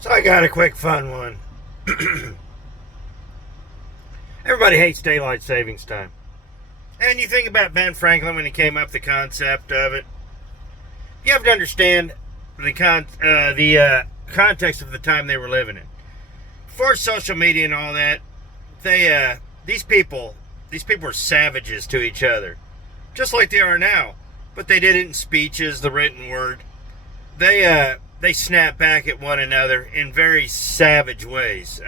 So I got a quick fun one. Everybody hates daylight savings time. And you think about Ben Franklin when he came up with the concept of it. You have to understand the context of the time they were living in. Before social media and all that, these people were savages to each other, just like they are now. But they did it in speeches, the written word. They snap back at one another in very savage ways.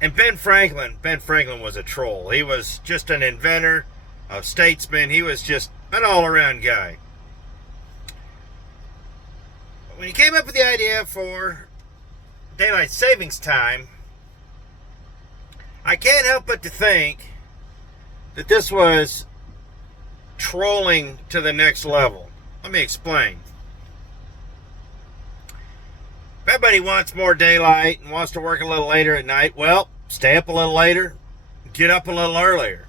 And Ben Franklin was a troll. He was just an inventor, a statesman. He was just an all-around guy. When he came up with the idea for daylight savings time, I can't help but to think that this was trolling to the next level. Let me explain. If everybody wants more daylight and wants to work a little later at night, well, stay up a little later, get up a little earlier.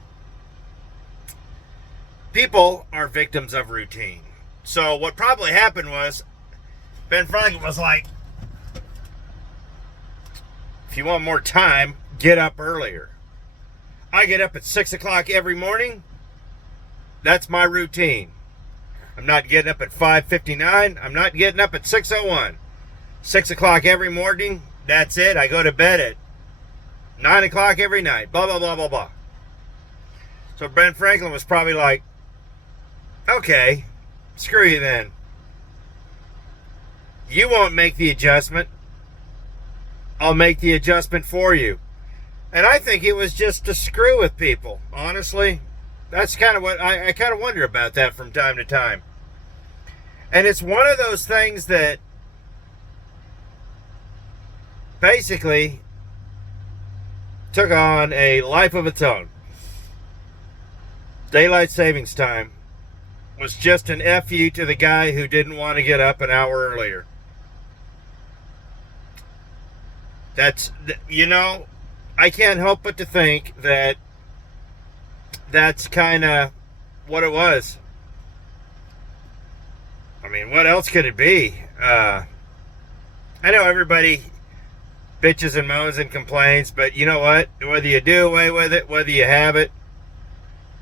People are victims of routine. So what probably happened was Ben Franklin was like, if you want more time, get up earlier. I get up at 6 o'clock every morning. That's my routine. I'm not getting up at 5:59. I'm not getting up at 6:01. 6 o'clock every morning, that's it. I go to bed at 9 o'clock every night. Blah, blah, blah, blah, blah. So Ben Franklin was probably like, okay, screw you then. You won't make the adjustment. I'll make the adjustment for you. And I think it was just to screw with people, honestly. That's kind of what I kind of wonder about that from time to time. And it's one of those things that basically took on a life of its own. Daylight savings time was just an FU to the guy who didn't want to get up an hour earlier. That's, I can't help but to think that that's kind of what it was. I mean, what else could it be? I know everybody bitches and moans and complains, but you know what? Whether you do away with it, whether you have it,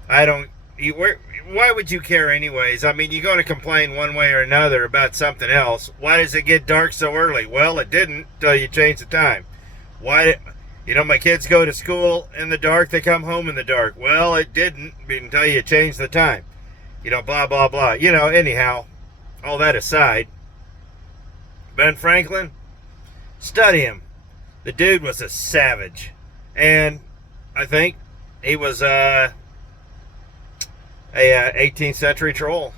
why would you care anyways? I mean, you're going to complain one way or another about something else. Why does it get dark so early? Well, it didn't until you change the time. My kids go to school in the dark, they come home in the dark. Well, it didn't until you change the time. Blah, blah, blah. Anyhow, all that aside, Ben Franklin, study him. The dude was a savage. And I think he was a 18th century troll.